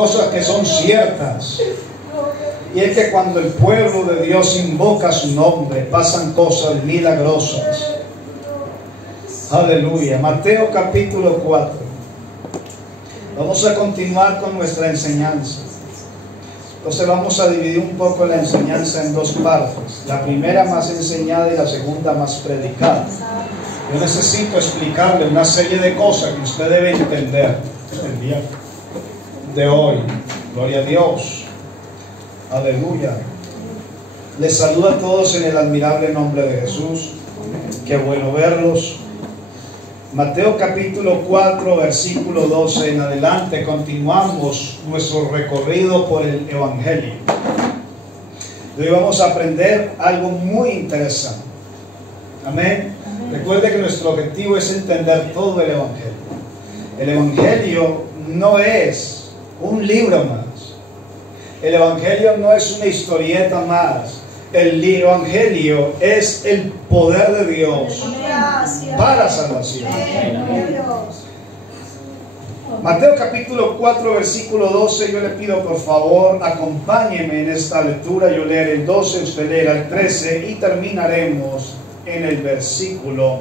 Cosas que son ciertas, y es que cuando el pueblo de Dios invoca su nombre pasan cosas milagrosas. Aleluya. Mateo capítulo 4. Vamos a continuar con nuestra enseñanza. Entonces vamos a dividir un poco la enseñanza en dos partes, la primera más enseñada y la segunda más predicada. Yo necesito explicarle una serie de cosas que usted debe entender el día de hoy. Gloria a Dios. Aleluya. Les saludo a todos en el admirable nombre de Jesús. Qué bueno verlos. Mateo capítulo 4 versículo 12 en adelante continuamos nuestro recorrido por el Evangelio. Hoy vamos a aprender algo muy interesante. Amén. Recuerde que nuestro objetivo es entender todo el Evangelio. El Evangelio no es un libro más. El Evangelio no es una historieta más. El Evangelio es el poder de Dios para salvación. Mateo capítulo 4 versículo 12. Yo le pido por favor acompáñeme en esta lectura. Yo leeré el 12, usted leerá el 13 y terminaremos en el versículo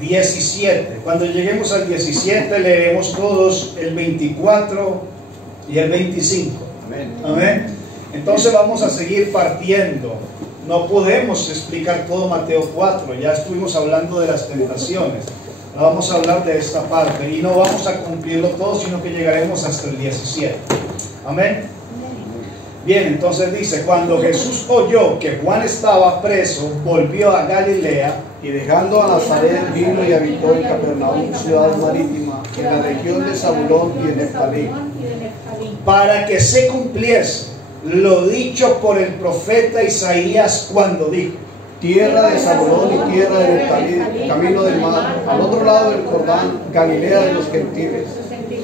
17. Cuando lleguemos al 17 leeremos todos el 24 y el 25. Amén. Amén. Entonces vamos a seguir partiendo. No podemos explicar todo Mateo 4. Ya estuvimos hablando de las tentaciones. Ahora vamos a hablar de esta parte y no vamos a cumplirlo todo, sino que llegaremos hasta el 17. Amén. Bien, entonces dice: cuando Jesús oyó que Juan estaba preso, volvió a Galilea, y dejando a Nazaret vino y habitó en Capernaum, ciudad marítima, en la región de Zabulón y de Neftalí, para que se cumpliese lo dicho por el profeta Isaías cuando dijo: tierra de Zabulón y tierra de Neftalí, camino del mar, al otro lado del Jordán, Galilea de los gentiles.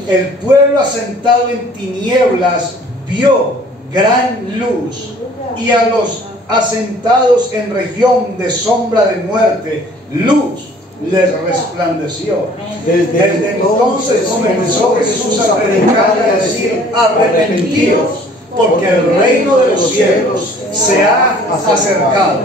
El pueblo asentado en tinieblas vio gran luz, y a los asentados en región de sombra de muerte, luz les resplandeció. Desde entonces comenzó Jesús a predicar y a decir: arrepentíos, porque el reino de los cielos se ha acercado.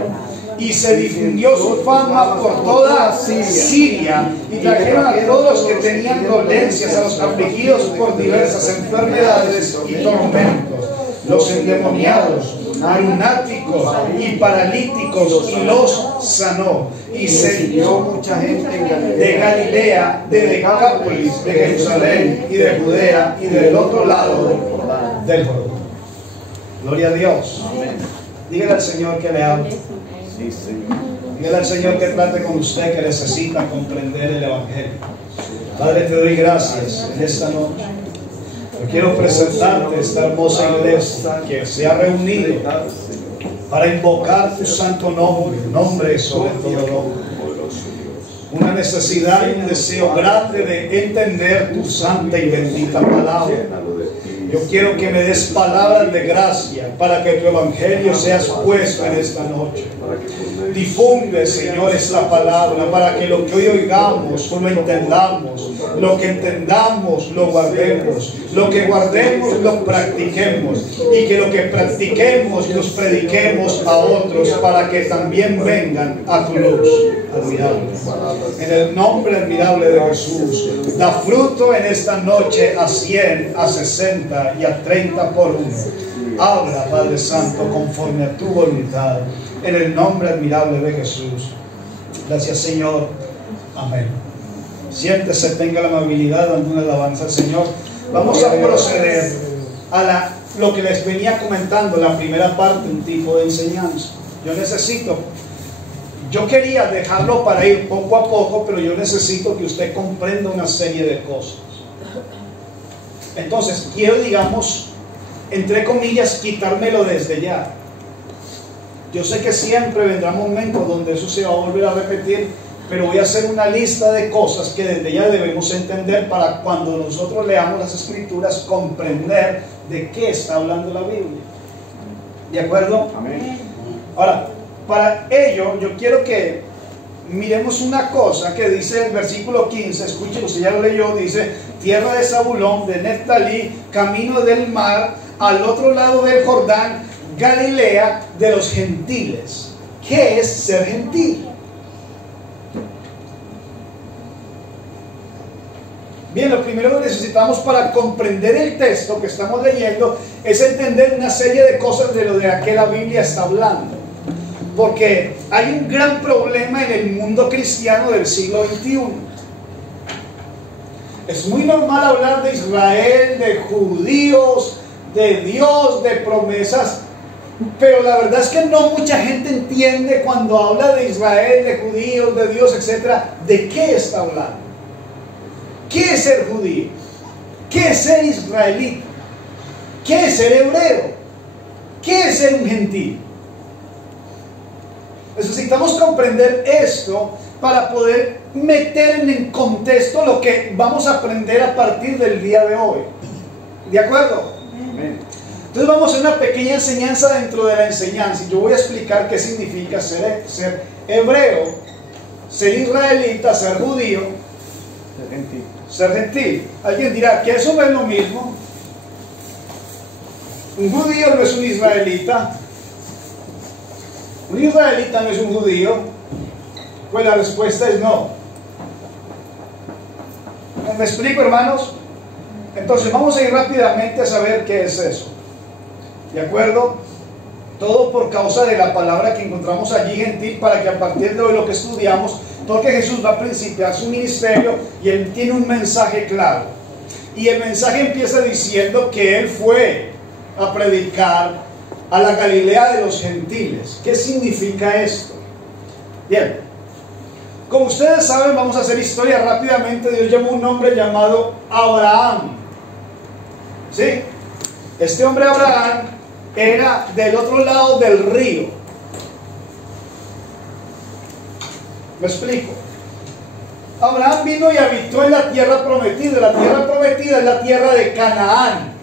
Y se difundió su fama por toda Siria, y trajeron a todos los que tenían dolencias, a los afligidos por diversas enfermedades y tormentos, los endemoniados, lunáticos y paralíticos, y los sanó. Y se siguió mucha gente de Galilea, de Decápolis, de Jerusalén y de Judea y del otro lado del Jordán. Gloria a Dios. Dígale al Señor que le ame. Dígale al Señor que trate con usted, que necesita comprender el Evangelio. Padre, te doy gracias en esta noche. Yo quiero presentarte esta hermosa iglesia que se ha reunido para invocar tu santo nombre, nombre sobre todo nombre. Una necesidad y un deseo grande de entender tu santa y bendita palabra. Yo quiero que me des palabras de gracia para que tu evangelio sea expuesto en esta noche. Difunde, Señor, esta palabra para que lo que hoy oigamos lo entendamos, lo que entendamos lo guardemos, lo que guardemos lo practiquemos, y que lo que practiquemos los prediquemos a otros para que también vengan a tu luz admirable. En el nombre admirable de Jesús, da fruto en esta noche a 100, a 60 y a 30 por uno. Habla, Padre Santo, conforme a tu voluntad, en el nombre admirable de Jesús. Gracias, Señor. Amén. Siéntese, tenga la amabilidad, dando una alabanza al Señor. Vamos a proceder a lo que les venía comentando, la primera parte, un tipo de enseñanza. Yo quería dejarlo para ir poco a poco, pero yo necesito que usted comprenda una serie de cosas. Entonces, quiero, digamos, entre comillas, quitármelo desde ya. Yo sé que siempre vendrá momentos donde eso se va a volver a repetir, pero voy a hacer una lista de cosas que desde ya debemos entender para cuando nosotros leamos las Escrituras comprender de qué está hablando la Biblia. ¿De acuerdo? Amén. Ahora, para ello yo quiero que miremos una cosa que dice el versículo 15, escuchen, usted ya lo leyó, dice, tierra de Zabulón, de Neftalí, camino del mar, al otro lado del Jordán, Galilea de los gentiles. ¿Qué es ser gentil? Bien, lo primero que necesitamos para comprender el texto que estamos leyendo es entender una serie de cosas de lo de que la Biblia está hablando. Porque hay un gran problema en el mundo cristiano del siglo XXI. Es muy normal hablar de Israel, de judíos, de Dios, de promesas, pero la verdad es que no mucha gente entiende cuando habla de Israel, de judíos, de Dios, etcétera, de qué está hablando. ¿Qué es ser judío? ¿Qué es ser israelita? ¿Qué es ser hebreo? ¿Qué es ser un gentil? Necesitamos comprender esto para poder meter en contexto lo que vamos a aprender a partir del día de hoy. ¿De acuerdo? Amén. Entonces vamos a hacer una pequeña enseñanza dentro de la enseñanza. Y yo voy a explicar qué significa ser hebreo, ser israelita, ser judío, Ser gentil. ser gentil. Alguien dirá que eso no es lo mismo. Un judío no es un israelita. ¿Un israelita no es un judío? Pues la respuesta es no. ¿Me explico, hermanos? Entonces vamos a ir rápidamente a saber qué es eso. ¿De acuerdo? Todo por causa de la palabra que encontramos allí, gentil, para que a partir de hoy lo que estudiamos, porque Jesús va a principiar su ministerio y Él tiene un mensaje claro. Y el mensaje empieza diciendo que Él fue a predicar a la Galilea de los gentiles. ¿Qué significa esto? Bien, como ustedes saben, vamos a hacer historia rápidamente. Dios llamó un hombre llamado Abraham. ¿Sí? Este hombre Abraham era del otro lado del río. Me explico. Abraham vino y habitó en la tierra prometida. La tierra prometida es la tierra de Canaán.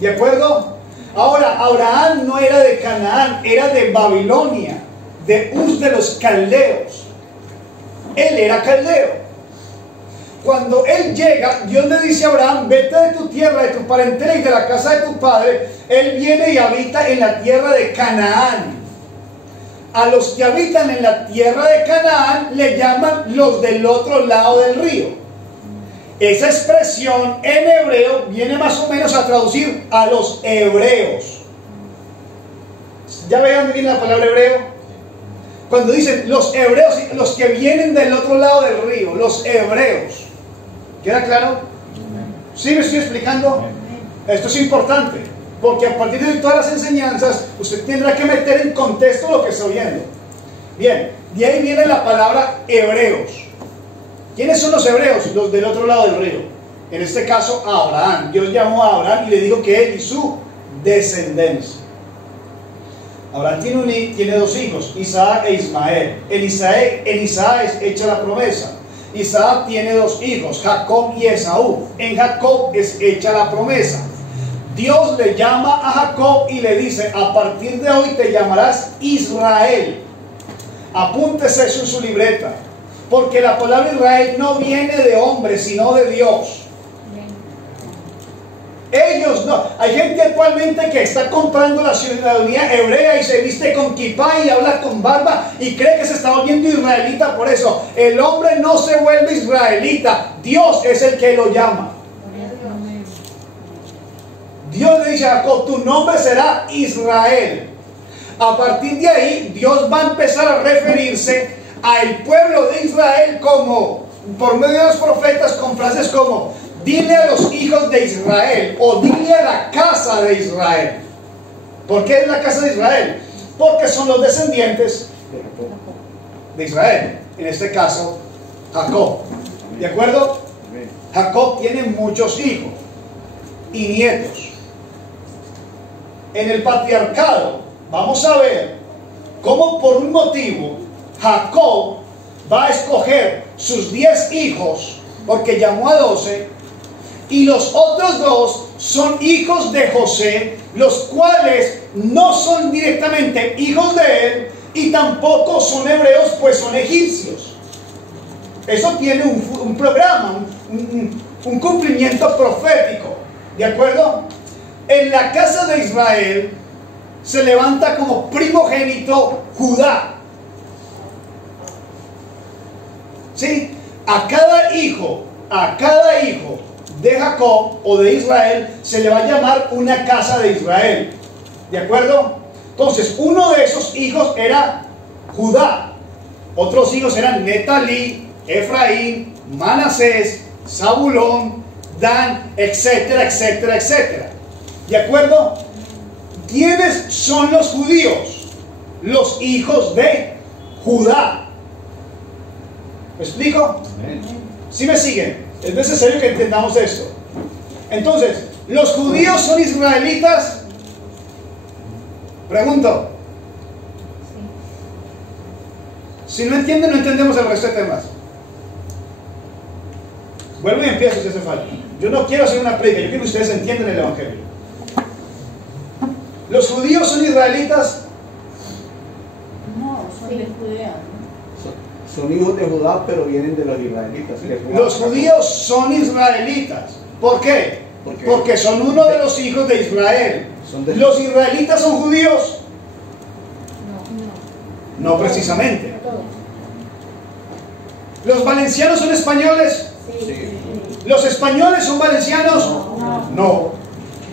¿De acuerdo? Ahora, Abraham no era de Canaán, era de Babilonia, de Uz de los caldeos. Él era caldeo. Cuando él llega, Dios le dice a Abraham, vete de tu tierra, de tu parentela y de la casa de tu padre. Él viene y habita en la tierra de Canaán. A los que habitan en la tierra de Canaán le llaman los del otro lado del río. Esa expresión en hebreo viene más o menos a traducir a los hebreos. ¿Ya vean dónde viene la palabra hebreo? Cuando dicen los hebreos, los que vienen del otro lado del río, los hebreos. ¿Queda claro? ¿Sí me estoy explicando? Esto es importante, porque a partir de todas las enseñanzas, usted tendrá que meter en contexto lo que está oyendo. Bien, de ahí viene la palabra hebreos. ¿Quiénes son los hebreos? Los del otro lado del río. En este caso, Abraham. Dios llamó a Abraham y le dijo que él y su descendencia. Abraham tiene dos hijos, Isaac e Ismael. En Isaac es hecha la promesa. Isaac tiene dos hijos, Jacob y Esaú. En Jacob es hecha la promesa. Dios le llama a Jacob y le dice, a partir de hoy te llamarás Israel. Apúntese eso en su libreta, porque la palabra Israel no viene de hombre, sino de Dios. Ellos no. Hay gente actualmente que está comprando la ciudadanía hebrea y se viste con kipá y habla con barba y cree que se está volviendo israelita por eso. El hombre no se vuelve israelita. Dios es el que lo llama. Dios le dice a Jacob, tu nombre será Israel. A partir de ahí, Dios va a empezar a referirse al pueblo de Israel como, por medio de los profetas, con frases como, dile a los hijos de Israel, o dile a la casa de Israel. ¿Por qué es la casa de Israel? Porque son los descendientes de Israel. En este caso, Jacob. ¿De acuerdo? Jacob tiene muchos hijos y nietos. En el patriarcado vamos a ver cómo por un motivo Jacob va a escoger sus 10 hijos, porque llamó a 12, y los otros 2 son hijos de José, los cuales no son directamente hijos de él y tampoco son hebreos, pues son egipcios. eso tiene un programa, un cumplimiento profético. ¿De acuerdo? En la casa de Israel se levanta como primogénito Judá. ¿Sí? A cada hijo de Jacob o de Israel se le va a llamar una casa de Israel. ¿De acuerdo? Entonces, uno de esos hijos era Judá. Otros hijos eran Netalí, Efraín, Manasés, Zabulón, Dan, etcétera, etcétera, etcétera. ¿De acuerdo? ¿Quiénes son los judíos? Los hijos de Judá. ¿Me explico? ¿Sí me siguen? Es necesario que entendamos esto. Entonces, ¿los judíos son israelitas? Pregunto. Si no entienden, no entendemos el resto de temas. Vuelvo y empiezo si hace falta. Yo no quiero hacer una predica, yo quiero que ustedes entiendan el evangelio. ¿Los judíos son israelitas? No, son de Judea. Son hijos de Judá, pero vienen de los israelitas. Los judíos son israelitas. ¿Por qué? Porque son uno de los hijos de Israel. ¿Los israelitas son judíos? No precisamente. ¿Los valencianos son españoles? Sí. ¿Los españoles son valencianos? No.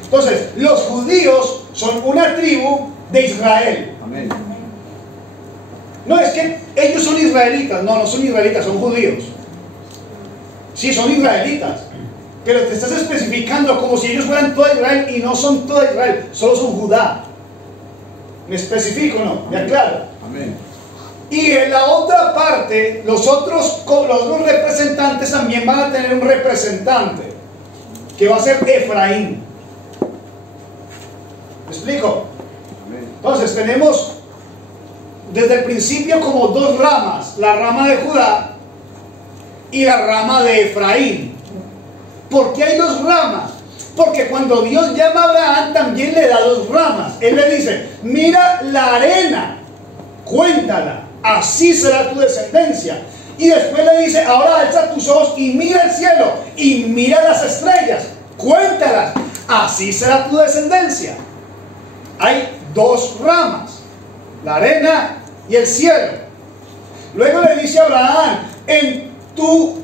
Entonces, los judíos son una tribu de Israel. Amén. No es que ellos son israelitas, no son israelitas, son judíos. Sí, son israelitas, pero te estás especificando como si ellos fueran toda Israel y no son toda Israel, solo son Judá. ¿Me especifico o no? ¿Me aclaro? Amén. Y en la otra parte, los otros representantes también van a tener un representante, que va a ser Efraín. ¿Me explico? Amén. Entonces tenemos desde el principio como dos ramas, la rama de Judá y la rama de Efraín. ¿Por qué hay dos ramas? Porque cuando Dios llama a Abraham también le da dos ramas. Él le dice, mira la arena, cuéntala, así será tu descendencia. Y después le dice, ahora alza tus ojos y mira el cielo y mira las estrellas, cuéntalas, así será tu descendencia. Hay dos ramas, la arena y el cielo. Luego le dice a Abraham, en tu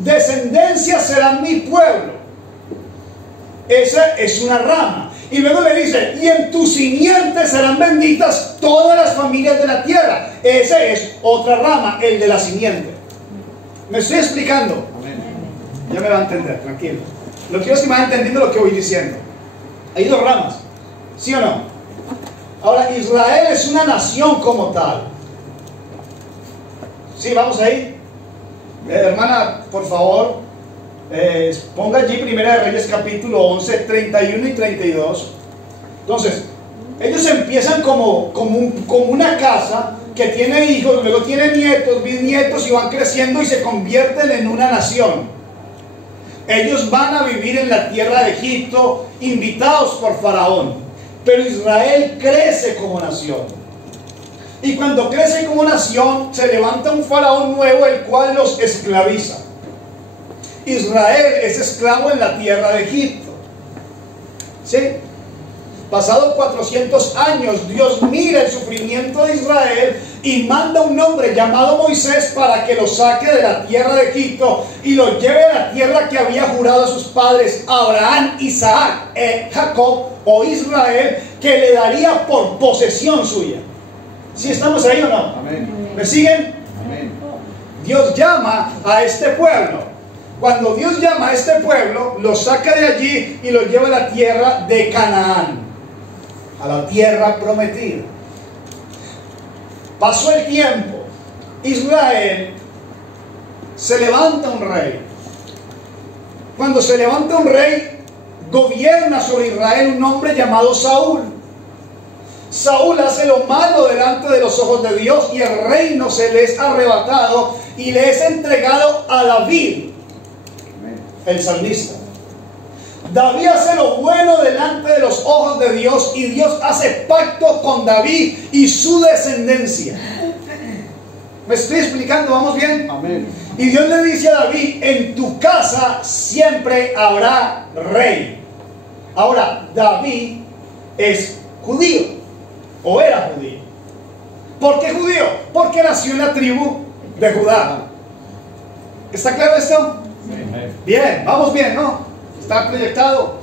descendencia será mi pueblo. Esa es una rama. Y luego le dice, y en tu simiente serán benditas todas las familias de la tierra. Esa es otra rama, el de la simiente. ¿Me estoy explicando? Amén. Ya me va a entender, tranquilo. Lo que quiero es que me vayan entendiendo lo que voy diciendo. Hay dos ramas, ¿sí o no? Ahora, Israel es una nación como tal. ¿Sí? ¿Vamos ahí? Hermana, por favor, ponga allí Primera de Reyes capítulo 11, 31 y 32. Entonces, ellos empiezan como una casa que tiene hijos, luego tiene nietos, bisnietos y van creciendo y se convierten en una nación. Ellos van a vivir en la tierra de Egipto, invitados por Faraón. Pero Israel crece como nación. Y cuando crece como nación, se levanta un faraón nuevo, el cual los esclaviza. Israel es esclavo en la tierra de Egipto. ¿Sí? Pasados 400 años, Dios mira el sufrimiento de Israel y manda un hombre llamado Moisés para que lo saque de la tierra de Egipto y lo lleve a la tierra que había jurado a sus padres, Abraham, Isaac, Jacob o Israel, que le daría por posesión suya. ¿Sí estamos ahí o no? Amén. ¿Me siguen? Amén. Dios llama a este pueblo. Cuando Dios llama a este pueblo, lo saca de allí y lo lleva a la tierra de Canaán, a la tierra prometida. Pasó el tiempo, Israel, se levanta un rey. Cuando se levanta un rey, gobierna sobre Israel un hombre llamado Saúl. Saúl hace lo malo delante de los ojos de Dios y el reino se le es arrebatado y le es entregado a David, el salmista. David hace lo bueno delante de los ojos de Dios y Dios hace pacto con David y su descendencia. ¿Me estoy explicando? ¿Vamos bien? Amén. Y Dios le dice a David, en tu casa siempre habrá rey. Ahora, David es judío, o era judío. ¿Por qué judío? Porque nació en la tribu de Judá. ¿Está claro esto? Bien, vamos bien, ¿no? Está proyectado.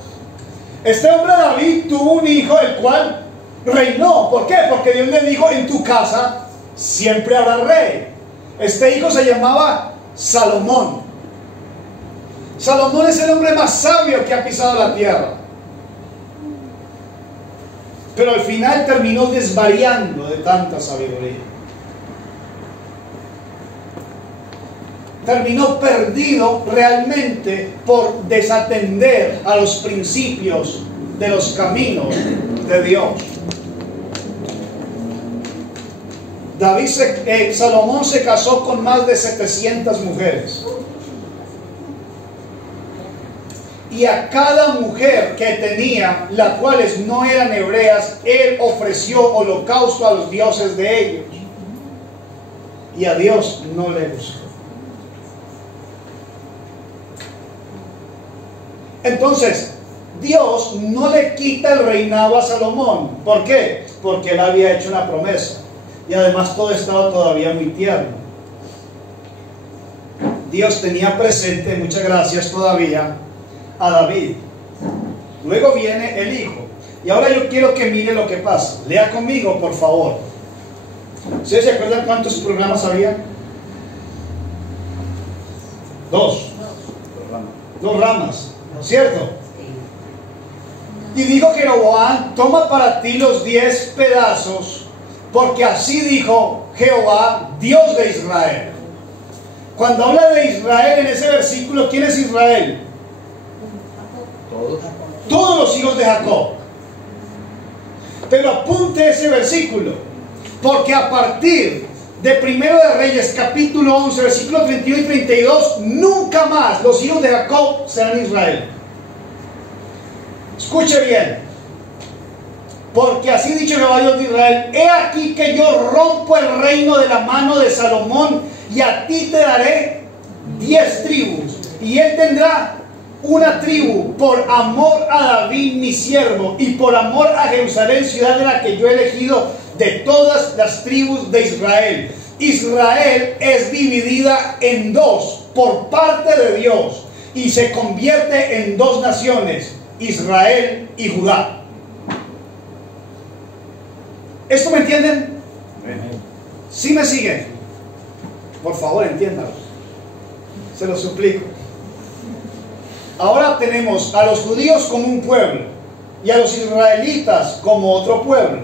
Este hombre David tuvo un hijo el cual reinó. ¿Por qué? Porque Dios le dijo, en tu casa siempre habrá rey. Este hijo se llamaba Salomón. Salomón es el hombre más sabio que ha pisado la tierra. Pero al final terminó desvariando de tanta sabiduría. Terminó perdido realmente por desatender a los principios de los caminos de Dios. Salomón se casó con más de 700 mujeres. Y a cada mujer que tenía, las cuales no eran hebreas, él ofreció holocausto a los dioses de ellos. Y a Dios no le gustó. Entonces, Dios no le quita el reinado a Salomón. ¿Por qué? Porque él había hecho una promesa. Y además todo estaba todavía muy tierno. Dios tenía presente, muchas gracias todavía, a David. Luego viene el hijo. Y ahora yo quiero que mire lo que pasa. Lea conmigo, por favor. ¿Ustedes se acuerdan cuántos programas había? Dos ramas, ¿cierto? Y dijo Jeroboam, toma para ti los 10 pedazos, porque así dijo Jehová, Dios de Israel. Cuando habla de Israel en ese versículo, ¿quién es Israel? Todos los hijos de Jacob. Pero apunte ese versículo, porque a partir de Primero de Reyes, capítulo 11, versículos 31 y 32, nunca más los hijos de Jacob serán Israel. Escuche bien. Porque así dicho Jehová Dios de Israel, he aquí que yo rompo el reino de la mano de Salomón, y a ti te daré 10 tribus, y él tendrá una tribu por amor a David mi siervo, y por amor a Jerusalén, ciudad de la que yo he elegido de todas las tribus de Israel. Israel es dividida en dos por parte de Dios, y se convierte en dos naciones, Israel y Judá. ¿Esto me entienden? ¿Sí me siguen? Por favor, entiéndanlo. Se lo suplico. Ahora tenemos a los judíos como un pueblo y a los israelitas como otro pueblo.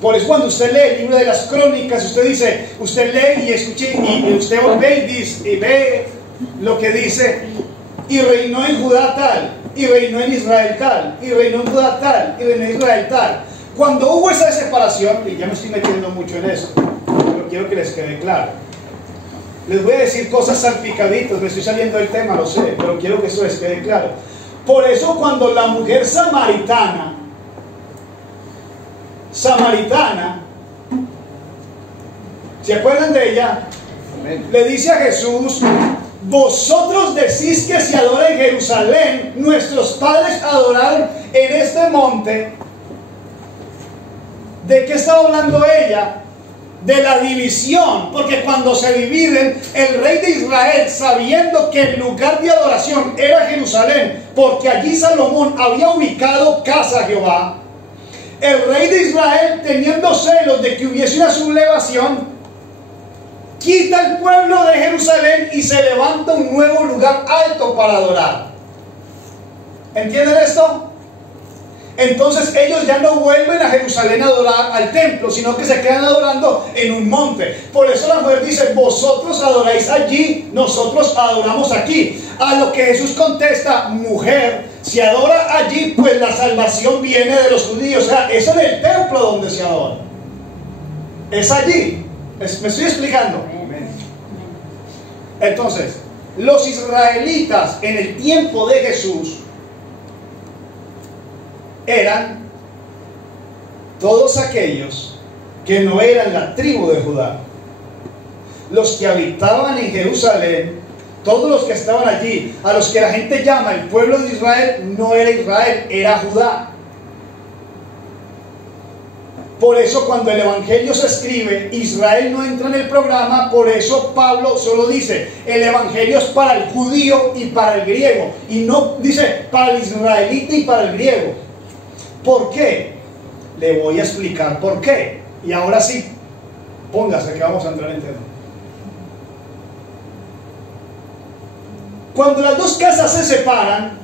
Por eso cuando usted lee el libro de las Crónicas, usted dice, usted lee y escuche y usted ve y dice, y ve lo que dice, y reinó en Judá tal, y reinó en Israel tal, y reinó en Judá tal, y reinó en Israel tal. Cuando hubo esa separación, y ya me estoy metiendo mucho en eso, pero quiero que les quede claro. Les voy a decir cosas salpicaditas, me estoy saliendo del tema, lo sé, pero quiero que eso les quede claro. Por eso cuando la mujer samaritana, ¿se acuerdan de ella? Le dice a Jesús, vosotros decís que se adora en Jerusalén, nuestros padres adoraron en este monte. ¿De qué estaba hablando ella? De la división, porque cuando se dividen, el rey de Israel, sabiendo que el lugar de adoración era Jerusalén, porque allí Salomón había ubicado casa a Jehová, el rey de Israel, teniendo celos de que hubiese una sublevación, quita el pueblo de Jerusalén y se levanta un nuevo lugar alto para adorar. ¿Entienden esto? Entonces ellos ya no vuelven a Jerusalén a adorar al templo, sino que se quedan adorando en un monte. Por eso la mujer dice, vosotros adoráis allí, nosotros adoramos aquí. A lo que Jesús contesta, mujer, si adora allí, pues la salvación viene de los judíos. O sea, es en el templo donde se adora. Es allí. ¿Me estoy explicando? Entonces, los israelitas en el tiempo de Jesús eran todos aquellos que no eran la tribu de Judá. los que habitaban en Jerusalén, todos los que estaban allí, a los que la gente llama el pueblo de Israel, no era Israel, era Judá. Por eso cuando el Evangelio se escribe, Israel no entra en el programa. Por eso Pablo solo dice, el Evangelio es para el judío y para el griego, y no dice para el israelita y para el griego. ¿Por qué? Le voy a explicar por qué. Y ahora sí, póngase que vamos a entrar en tema. Cuando las dos casas se separan,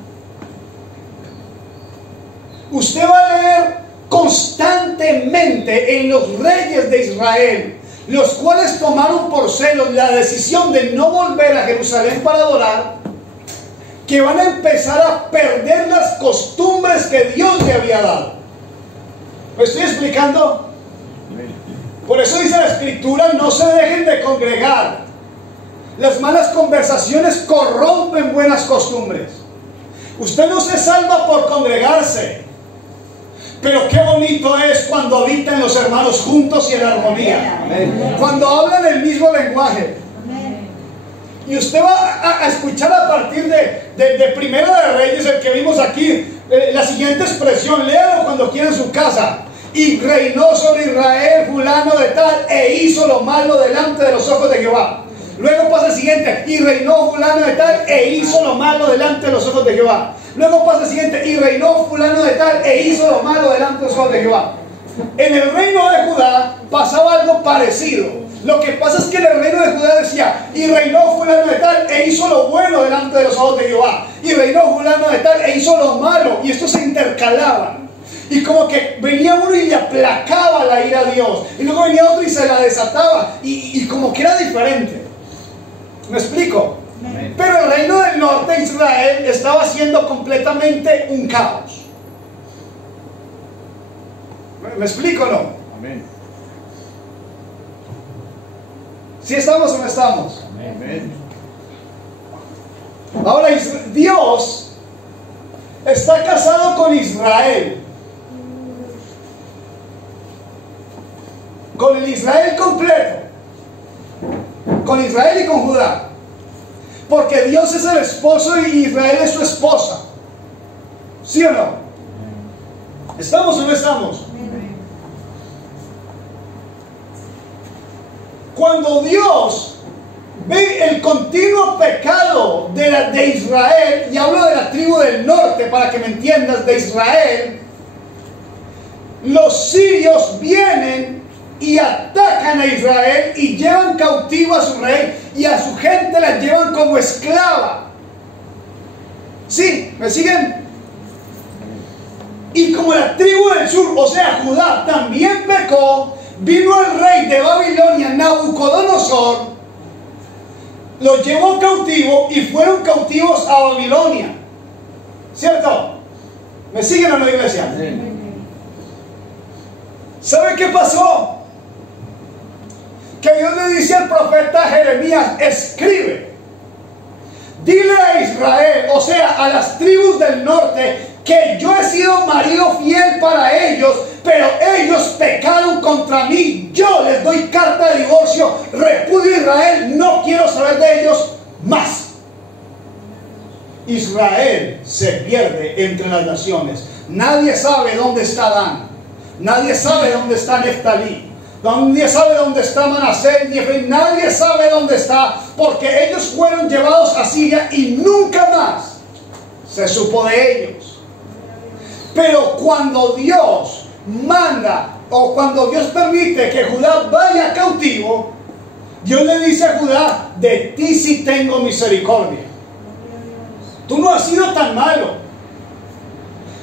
usted va a leer constantemente en los reyes de Israel, los cuales tomaron por celos la decisión de no volver a Jerusalén para adorar, que van a empezar a perder las costumbres que Dios le había dado. ¿Me estoy explicando? Por eso dice la Escritura, no se dejen de congregar. Las malas conversaciones corrompen buenas costumbres. Usted no se salva por congregarse, pero qué bonito es cuando habitan los hermanos juntos y en armonía. Amén. Cuando hablan el mismo lenguaje. Amén. Y usted va a escuchar a partir de Primera de Reyes, el que vimos aquí, la siguiente expresión. Léalo cuando quiera en su casa. Y reinó sobre Israel fulano de tal, e hizo lo malo delante de los ojos de Jehová. Luego pasa el siguiente, y reinó fulano de tal, e hizo lo malo delante de los ojos de Jehová. Luego pasa el siguiente, y reinó fulano de tal, e hizo lo malo delante de los ojos de Jehová. En el reino de Judá pasaba algo parecido. Lo que pasa es que en el reino de Judá decía, y reinó fulano de tal, e hizo lo bueno delante de los ojos de Jehová. Y reinó fulano de tal, e hizo lo malo. Y estos se intercalaban. Y como que venía uno y le aplacaba la ira a Dios, y luego venía otro y se la desataba, y como que era diferente. ¿Me explico? Amén. Pero el reino del norte, Israel, estaba siendo completamente un caos. ¿Me explico o no? Amén. ¿Sí estamos o no estamos? Amén. Ahora, Dios está casado con Israel. Con el Israel completo. Con Israel y con Judá. Porque Dios es el esposo y Israel es su esposa. ¿Sí o no? ¿Estamos o no estamos? Cuando Dios ve el continuo pecado de Israel, y hablo de la tribu del norte para que me entiendas, de Israel, los sirios vienen y atacan a Israel y llevan cautivo a su rey, y a su gente la llevan como esclava. ¿Sí? ¿Me siguen? Y como la tribu del sur, o sea Judá, también pecó, vino el rey de Babilonia, Nabucodonosor, los llevó cautivo y fueron cautivos a Babilonia. ¿Cierto? ¿Me siguen o no, iglesia? ¿Sabe qué pasó? Que Dios le dice al profeta Jeremías, escribe, dile a Israel, o sea, a las tribus del norte, que yo he sido marido fiel para ellos, pero ellos pecaron contra mí. Yo les doy carta de divorcio, repudio a Israel, no quiero saber de ellos más. Israel se pierde entre las naciones. Nadie sabe dónde está Dan, nadie sabe dónde está Neftalí, nadie sabe dónde está Manasés, nadie sabe dónde está, porque ellos fueron llevados a Siria y nunca más se supo de ellos. Pero cuando Dios manda, o cuando Dios permite que Judá vaya cautivo, Dios le dice a Judá, de ti sí tengo misericordia. Tú no has sido tan malo.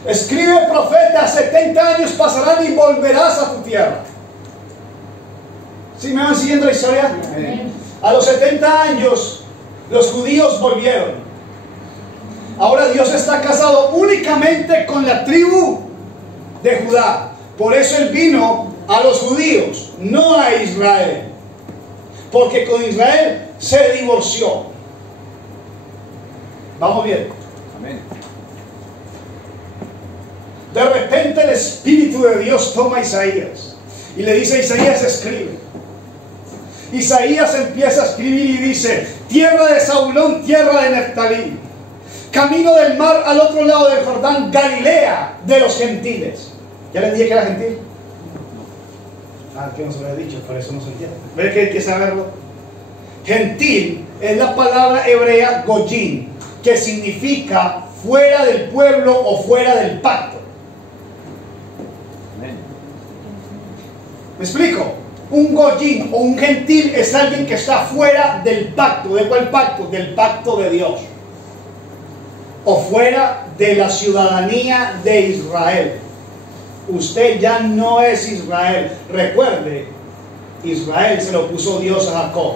Escribe, profeta, 70 años pasarán y volverás a tu tierra. ¿Sí me van siguiendo la historia? Amén. A los 70 años los judíos volvieron. Ahora Dios está casado únicamente con la tribu de Judá. Por eso Él vino a los judíos, no a Israel. Porque con Israel se divorció. ¿Vamos bien? Amén. De repente el Espíritu de Dios toma a Isaías y le dice a Isaías, escribe. Isaías empieza a escribir y dice: tierra de Zabulón, tierra de Neftalí, camino del mar al otro lado del Jordán, Galilea de los gentiles. ¿Ya les dije que era gentil? Que no se lo he dicho, por eso no se entiende. ¿Ve que hay que saberlo? Gentil es la palabra hebrea goyim, que significa fuera del pueblo o fuera del pacto. ¿Me explico? Un goyim o un gentil es alguien que está fuera del pacto. ¿De cuál pacto? Del pacto de Dios. O fuera de la ciudadanía de Israel. Usted ya no es Israel. Recuerde, Israel se lo puso Dios a Jacob.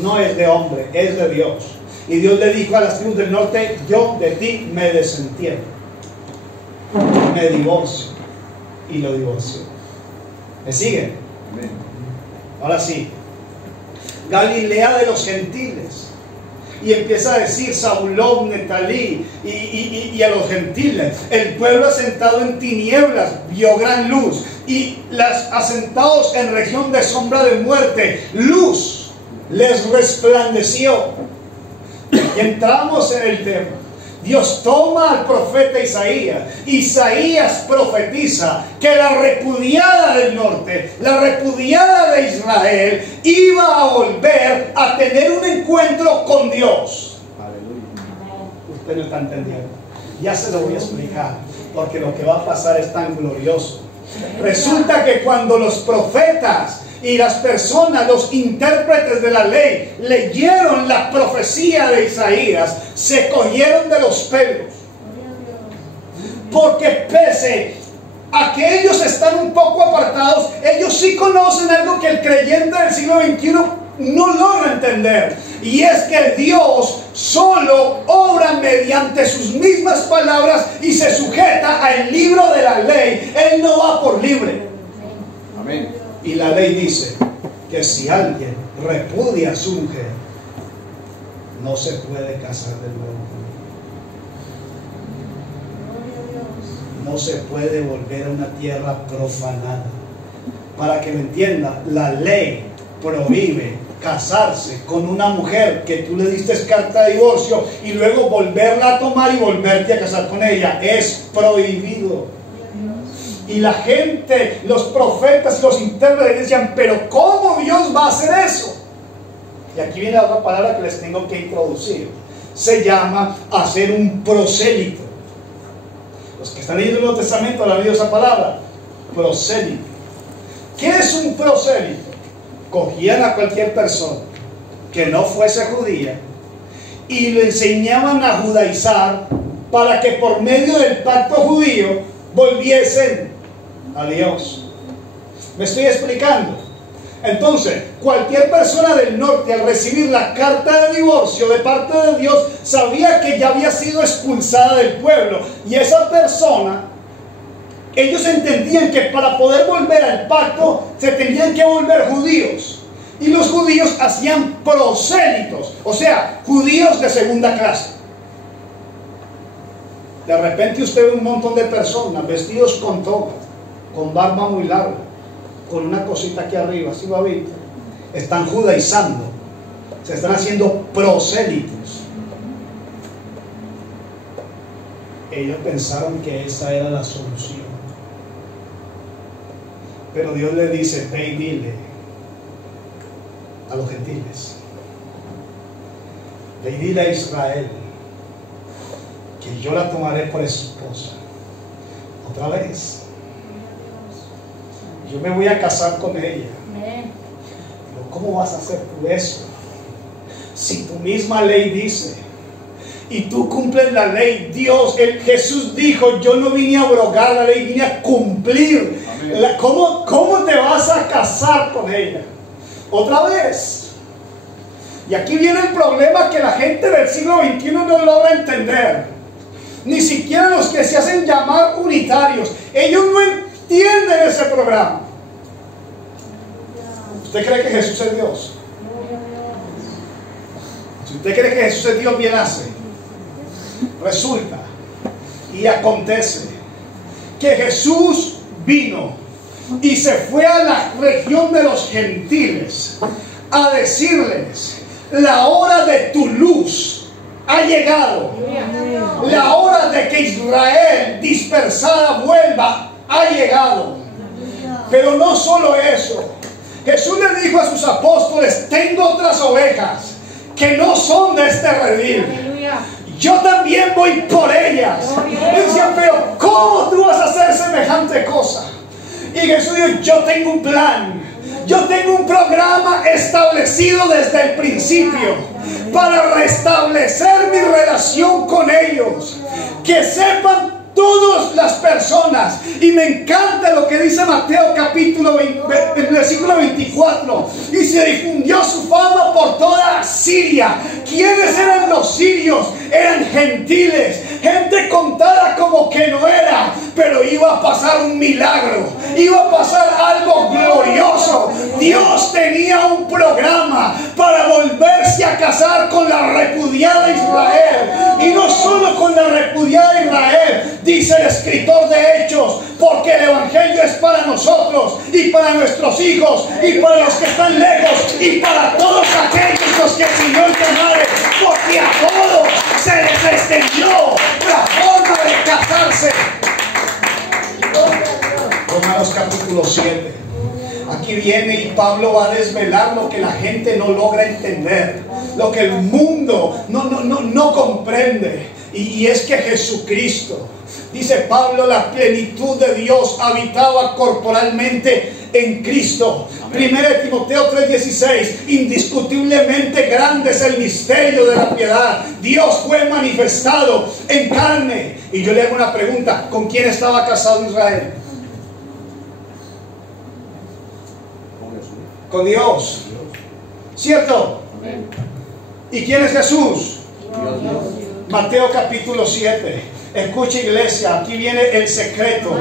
No es de hombre, es de Dios. Y Dios le dijo a las tribus del norte: yo de ti me desentiendo, me divorcio. Y lo divorció. ¿Me siguen? Ahora sí. Galilea de los gentiles. Y empieza a decir Zabulón, Neftalí y a los gentiles. El pueblo asentado en tinieblas vio gran luz, y las asentados en región de sombra de muerte, luz les resplandeció. Y entramos en el tema. Dios toma al profeta Isaías. Isaías profetiza que la repudiada del norte, la repudiada de Israel, iba a volver a tener un encuentro con Dios. Aleluya. Usted no está entendiendo. Ya se lo voy a explicar, porque lo que va a pasar es tan glorioso. Resulta que cuando los profetas y las personas, los intérpretes de la ley, leyeron la profecía de Isaías, se cogieron de los pelos. Porque pese a que ellos están un poco apartados, ellos sí conocen algo que el creyente del siglo XXI no logra entender. Y es que Dios solo obra mediante sus mismas palabras y se sujeta al libro de la ley. Él no va por libre. Amén. Y la ley dice que si alguien repudia a su mujer, no se puede casar de nuevo. No se puede volver a una tierra profanada. Para que me entienda, la ley prohíbe casarse con una mujer que tú le diste carta de divorcio y luego volverla a tomar y volverte a casar con ella. Es prohibido. Y la gente, los profetas y los intérpretes decían: pero ¿cómo Dios va a hacer eso? Y aquí viene la otra palabra que les tengo que introducir. Se llama hacer un prosélito. Los que están leyendo el Nuevo Testamento han oído esa palabra, prosélito. ¿Qué es un prosélito? Cogían a cualquier persona que no fuese judía y le enseñaban a judaizar para que por medio del pacto judío volviesen a Dios. ¿Me estoy explicando? Entonces, cualquier persona del norte, al recibir la carta de divorcio de parte de Dios, sabía que ya había sido expulsada del pueblo. Y esa persona, ellos entendían que para poder volver al pacto se tenían que volver judíos. Y los judíos hacían prosélitos, o sea, judíos de segunda clase. De repente usted ve un montón de personas vestidos con toga, con barba muy larga, con una cosita aquí arriba, así babita. Están judaizando, se están haciendo prosélitos. Ellos pensaron que esa era la solución. Pero Dios le dice: ve y dile a los gentiles, ve y dile a Israel que yo la tomaré por esposa. Otra vez. Yo me voy a casar con ella. Pero ¿cómo vas a hacer tú eso? Si tu misma ley dice, y tú cumples la ley. Jesús dijo: yo no vine a abrogar la ley, vine a cumplir. ¿Cómo te vas a casar con ella? Otra vez. Y aquí viene el problema que la gente del siglo XXI no logra entender. Ni siquiera los que se hacen llamar unitarios. Ellos no entienden ese programa. ¿Usted cree que Jesús es Dios? Si usted cree que Jesús es Dios, bien hace. Resulta y acontece que Jesús vino y se fue a la región de los gentiles a decirles: la hora de tu luz ha llegado. La hora de que Israel dispersada vuelva ha llegado. Pero no solo eso. Jesús le dijo a sus apóstoles: tengo otras ovejas que no son de este redil. Yo también voy por ellas. Y decían: pero ¿cómo tú vas a hacer semejante cosa? Y Jesús dijo: yo tengo un plan. Yo tengo un programa establecido desde el principio para restablecer mi relación con ellos. Que sepan todas las personas. Y me encanta lo que dice Mateo capítulo 20, versículo 24. Y se difundió su fama por toda Siria. ¿Quiénes eran los sirios? Eran gentiles, gente contada como que no era, pero iba a pasar un milagro, iba a pasar algo glorioso. Dios tenía un programa para volverse a casar con la repudiada Israel. Y no solo con la repudiada Israel, dice el escritor de Hechos, porque el evangelio es para nosotros y para nuestros hijos y para los que están lejos y para todos aquellos los que el Señor llamare, porque a todos se les extendió la forma de casarse. Romanos capítulo 7. Aquí viene y Pablo va a desvelar lo que la gente no logra entender, lo que el mundo no comprende. Y es que Jesucristo, dice Pablo, la plenitud de Dios habitaba corporalmente en Cristo. 1 Timoteo 3:16. Indiscutiblemente grande es el misterio de la piedad. Dios fue manifestado en carne. Y yo le hago una pregunta: ¿con quién estaba casado Israel? Con Dios, ¿cierto? ¿Y quién es Jesús? Mateo capítulo 7. Escucha, iglesia, aquí viene el secreto.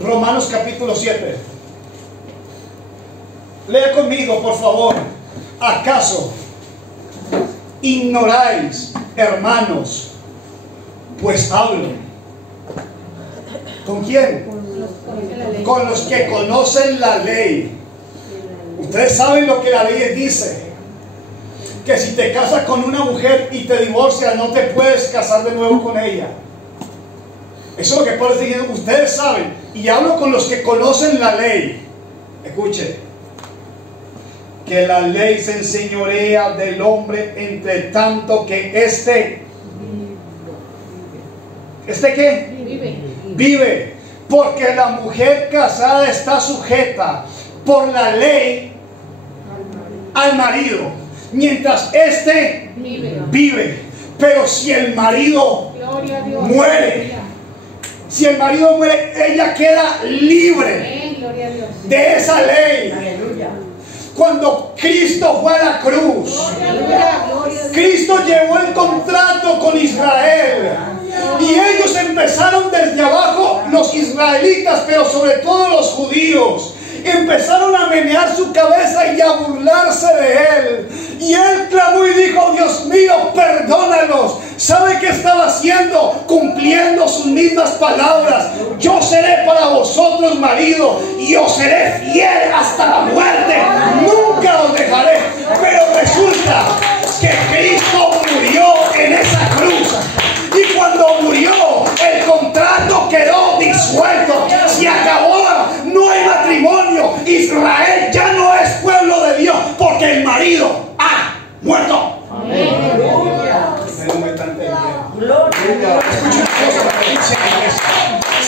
Romanos capítulo 7. Lea conmigo, por favor. ¿Acaso ignoráis, hermanos? Pues hablo. ¿Con quién? Con los que conocen la ley. Ustedes saben lo que la ley dice: que si te casas con una mujer y te divorcias, no te puedes casar de nuevo con ella. Eso es lo que Pablo está diciendo. Ustedes saben, y hablo con los que conocen la ley. Escuche: que la ley se enseñorea del hombre, entre tanto que ¿este qué? Vive. Porque la mujer casada está sujeta por la ley al marido, mientras éste vive. Pero si el marido muere, ella queda libre de esa ley. Cuando Cristo fue a la cruz, Cristo llevó el contrato con Israel. Y ellos empezaron desde abajo, los israelitas, pero sobre todo los judíos. Empezaron a menear su cabeza y a burlarse de él. Y él clamó y dijo: Dios mío, perdónalos. ¿Sabe qué estaba haciendo? Cumpliendo sus mismas palabras: yo seré para vosotros marido y os seré fiel hasta la muerte. Nunca os dejaré. Pero resulta que Cristo murió en esa cruz. Y cuando murió, el contrato quedó disuelto. Se acabó. No hay matrimonio. Israel ya no es pueblo de Dios, porque el marido ha muerto. Amén. No me están entendiendo. Escuchen una cosa que dice la iglesia.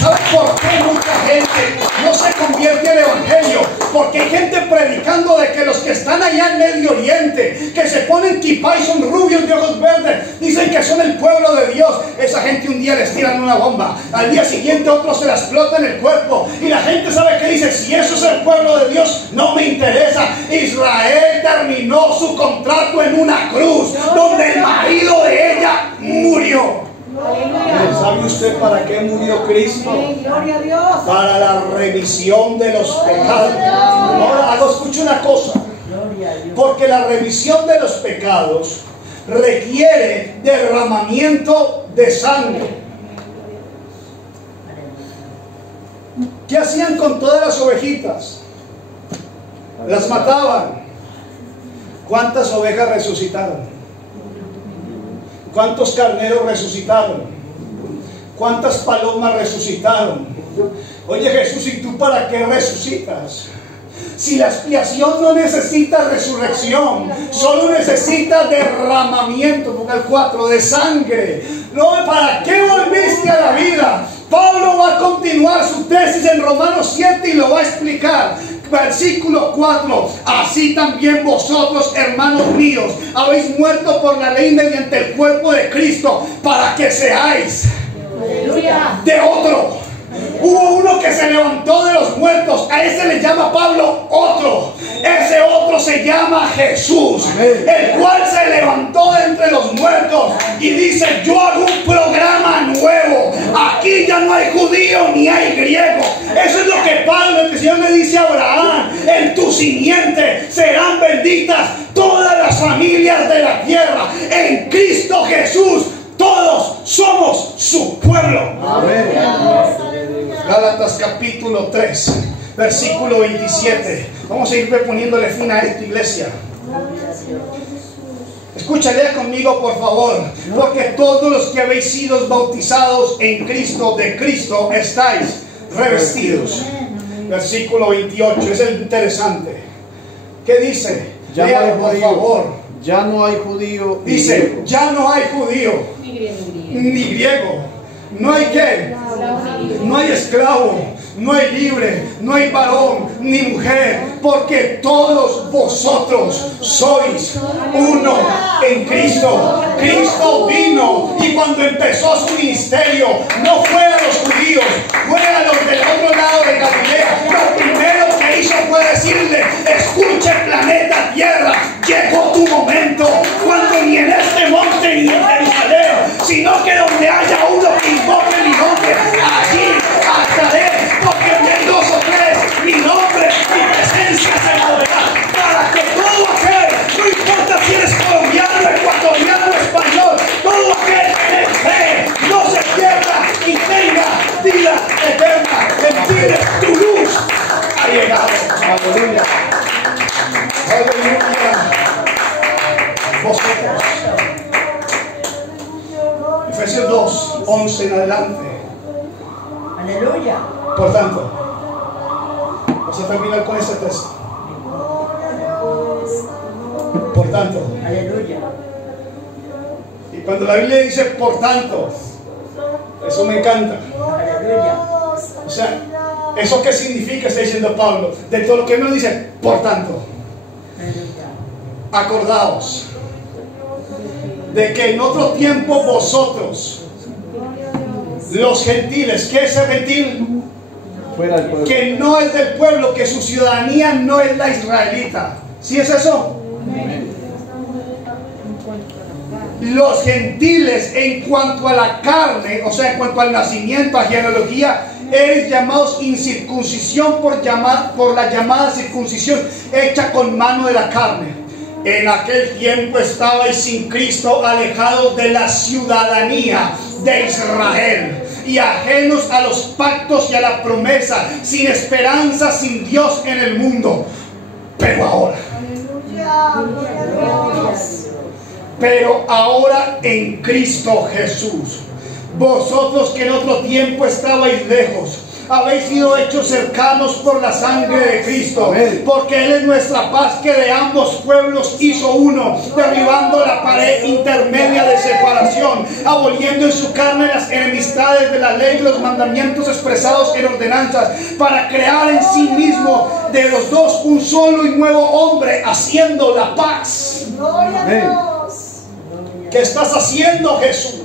¿Saben por qué mucha gente no se convierte al evangelio? Porque hay gente predicando de que los que están allá en Medio Oriente, que se ponen kipá y son rubios de ojos verdes, dicen que son el pueblo de Dios. Esa gente un día les tiran una bomba, al día siguiente otros se la explotan el cuerpo. Y la gente sabe que dice: si eso es el pueblo de Dios, no me interesa. Israel terminó su contrato en una cruz, donde el marido de ella murió. ¿Sabe usted para qué murió Cristo? Gloria a Dios. Para la remisión de los pecados. Ahora escucha una cosa. Porque la remisión de los pecados requiere derramamiento de sangre. ¿Qué hacían con todas las ovejitas? Las mataban. ¿Cuántas ovejas resucitaron? ¿Cuántos carneros resucitaron? ¿Cuántas palomas resucitaron? Oye Jesús, ¿y tú para qué resucitas? Si la expiación no necesita resurrección, solo necesita derramamiento, ponga el 4, de sangre. No, ¿para qué volviste a la vida? Pablo va a continuar su tesis en Romanos 7 y lo va a explicar. Versículo 4: así también vosotros, hermanos míos, habéis muerto por la ley mediante el cuerpo de Cristo, para que seáis de otro. Hubo uno que se levantó de los muertos, a ese le llama Pablo otro. Ese otro se llama Jesús, el cual se levantó de entre los muertos y dice: yo hago un programa nuevo. Aquí ya no hay judío ni hay griego. Eso es lo que Pablo, el Señor le dice a Abraham: en tu simiente serán benditas todas las familias de la tierra. En Cristo Jesús todos somos su pueblo. Amén. Gálatas capítulo 3, versículo 27. Vamos a ir poniéndole fin a esto, iglesia. Escucha, lea conmigo por favor. Porque todos los que habéis sido bautizados en Cristo, de Cristo estáis revestidos. Versículo 28, es el interesante. ¿Qué dice? Ya Lea, no hay por judío, favor. Ya no hay judío. Dice: griego. ya no hay judío ni griego. No hay qué. No hay esclavo, no hay libre, no hay varón ni mujer, porque todos vosotros sois uno en Cristo. Cristo vino y cuando empezó su ministerio no fue a los judíos, fue a los del otro lado de Galilea. Lo primero que hizo fue decirle: escuche planeta Tierra, llegó tu momento, cuando ni en este monte ni en Jerusalén, sino que donde haya uno que invoque mi nombre, allí estaré, porque en 2 o 3 mi nombre, mi presencia se moverá, para que todo aquel, no importa si eres colombiano, ecuatoriano, español, todo aquel que cree no se pierda y tenga vida eterna. Entiende, tu luz ha llegado. Aleluya. Aleluya. Vosotros. Efesios 2, 11 en adelante. Aleluya. Por tanto, vamos a terminar con este texto. Por tanto. Aleluya. Y cuando la Biblia dice por tanto, eso me encanta. Aleluya. O sea, ¿eso qué significa? Está diciendo Pablo. De todo lo que uno dice, por tanto. Acordaos de que en otro tiempo vosotros, los gentiles, ¿qué es el gentil? Fuera del pueblo. Que no es del pueblo, que su ciudadanía no es la israelita. ¿Sí es eso? Los gentiles, en cuanto a la carne, o sea, en cuanto al nacimiento, a genealogía, eres llamados incircuncisión por la llamada circuncisión hecha con mano de la carne. En aquel tiempo estabais sin Cristo, alejados de la ciudadanía de Israel y ajenos a los pactos y a la promesa, sin esperanza, sin Dios en el mundo. Pero ahora en Cristo Jesús, vosotros que en otro tiempo estabais lejos, habéis sido hechos cercanos por la sangre de Cristo. Amén. Porque Él es nuestra paz, que de ambos pueblos hizo uno, derribando la pared intermedia de separación, aboliendo en su carne las enemistades de la ley y los mandamientos expresados en ordenanzas, para crear en sí mismo de los dos un solo y nuevo hombre, haciendo la paz. Amén. ¿Qué estás haciendo, Jesús?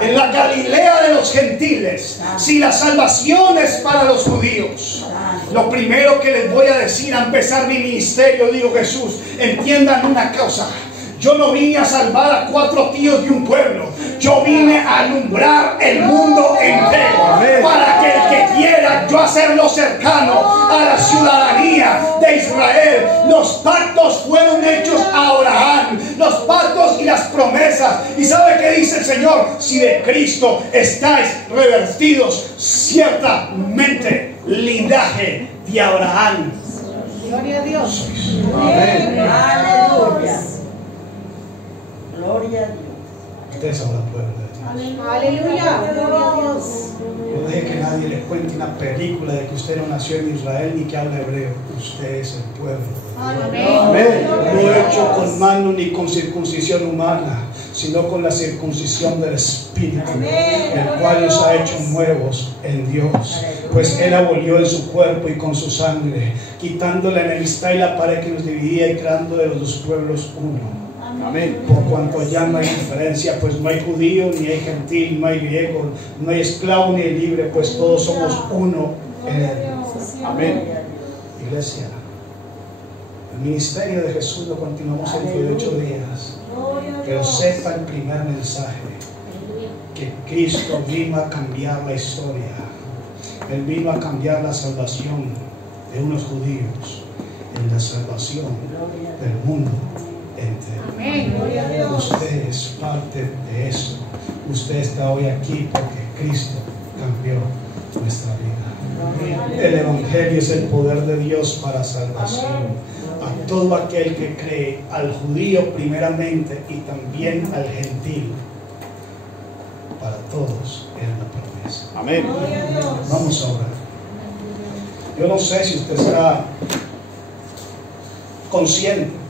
En la Galilea de los gentiles, si la salvación es para los judíos, lo primero que les voy a decir a empezar mi ministerio, digo: Jesús, entiendan una cosa. Yo no vine a salvar a 4 tíos de un pueblo. Yo vine a alumbrar el mundo entero, para que el que quiera yo hacerlo cercano a la ciudadanía de Israel. Los pactos fueron hechos a Abraham, los pactos y las promesas. ¿Y sabe qué dice el Señor? Si de Cristo estáis revestidos, ciertamente linaje de Abraham Gloria a Dios. sois. Amén. Aleluya. Gloria a Dios. Ustedes son el pueblo de Dios. Aleluya. Gloria a Dios. No deje que nadie le cuente una película de que usted no nació en Israel ni que habla hebreo. Usted es el pueblo. Amén. No hecho con mano ni con circuncisión humana, sino con la circuncisión del Espíritu, el cual nos ha hecho nuevos en Dios. Pues Él abolió en su cuerpo y con su sangre, quitando la enemistad y la pared que nos dividía y creando de los dos pueblos uno. Amén. Por cuanto ya no hay diferencia, pues no hay judío ni hay gentil, no hay griego, no hay esclavo ni hay libre, pues todos somos uno en Él. Amén. Iglesia, el ministerio de Jesús lo continuamos dentro de 8 días. Pero sepa el primer mensaje, que Cristo vino a cambiar la historia. Él vino a cambiar la salvación de unos judíos en la salvación del mundo entero. Usted es parte de eso. Usted está hoy aquí porque Cristo cambió nuestra vida. El Evangelio es el poder de Dios para salvación a todo aquel que cree, al judío primeramente y también al gentil. Para todos es la promesa. Amén. Vamos a orar. Yo no sé si usted está consciente